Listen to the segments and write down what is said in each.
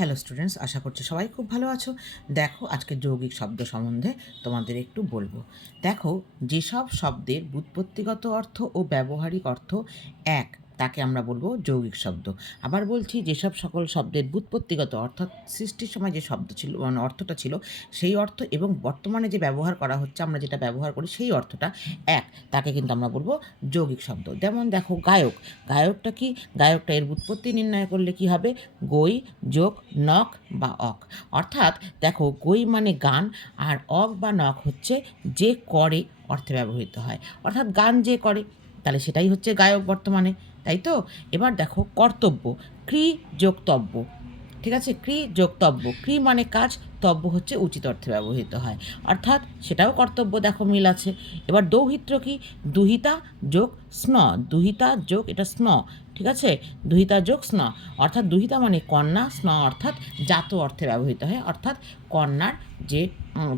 Hello students, আশা করছি সবাই খুব ভালো আছো। দেখো, আজকে যৌগিক শব্দ সম্বন্ধে তোমাদের একটু বলবো। দেখো, যেসব শব্দের ব্যুৎপত্তিগত অর্থ ও ব্যবহারিক অর্থ এক, তাকে আমরা বলবো যৌগিক শব্দ। আবার বলছি, যেসব সকল শব্দের ব্যুৎপত্তিগত অর্থাৎ সৃষ্টির সময় যে শব্দ ছিল, মানে অর্থটা ছিল, সেই অর্থ এবং বর্তমানে যে ব্যবহার করা হচ্ছে, আমরা যেটা ব্যবহার করি সেই অর্থটা এক, তাকে কিন্তু আমরা বলবো যৌগিক শব্দ। যেমন দেখো, গায়ক। গায়কটা কি? গায়কটা এর ব্যুৎপত্তি নির্ণয় করলে কি হবে? গই যোগ নক বা অক। অর্থাৎ দেখো, গই মানে গান, আর অক বা নক হচ্ছে যে করে অর্থে ব্যবহৃত হয়, অর্থাৎ গান যে করে, তাহলে সেটাই হচ্ছে গায়ক বর্তমানে, তাই তো? এবার দেখো, কর্তব্য। ক্রি যোগ তব্য। ঠিক আছে, ক্রি যোগ তব্য। ক্রি মানে কাজ, তব্য হচ্ছে উচিত অর্থে ব্যবহৃত হয়, অর্থাৎ সেটাও কর্তব্য। দেখো, মিল আছে। এবার দৌহিত্র কি? দুহিতা যোগ স্ন। দুহিতা যোগ এটা স্ন। ঠিক আছে, দুহিতা যোগ স্ন, অর্থাৎ দুহিতা মানে কন্যা, স্ন অর্থাৎ জাত অর্থে ব্যবহৃত হয়, অর্থাৎ কন্যার যে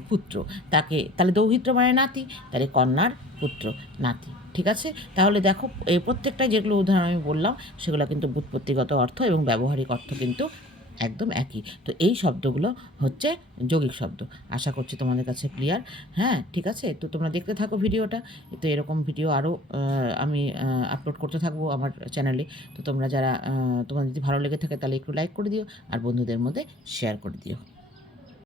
পুত্র, তাকে, তাহলে দৌহিত্র মানে নাতি, তাহলে কন্যার পুত্র, নাতি। ঠিক আছে, তাহলে দেখো, এই প্রত্যেকটা যেগুলো উদাহরণ আমি বললাম, সেগুলো কিন্তু ব্যুৎপত্তিগত অর্থ এবং ব্যবহারিক অর্থ কিন্তু একদম একই। তো এই শব্দগুলো হচ্ছে যৌগিক শব্দ। আশা করছি তোমাদের কাছে ক্লিয়ার। হ্যাঁ, ঠিক আছে, তো তোমরা দেখতে থাকো ভিডিওটা। তো এরকম ভিডিও আরও আমি আপলোড করতে থাকবো আমার চ্যানেলে। তো তোমরা যারা, তোমাদের যদি ভালো লেগে থাকে তাহলে একটু লাইক করে দিও, আর বন্ধুদের মধ্যে শেয়ার করে দিও।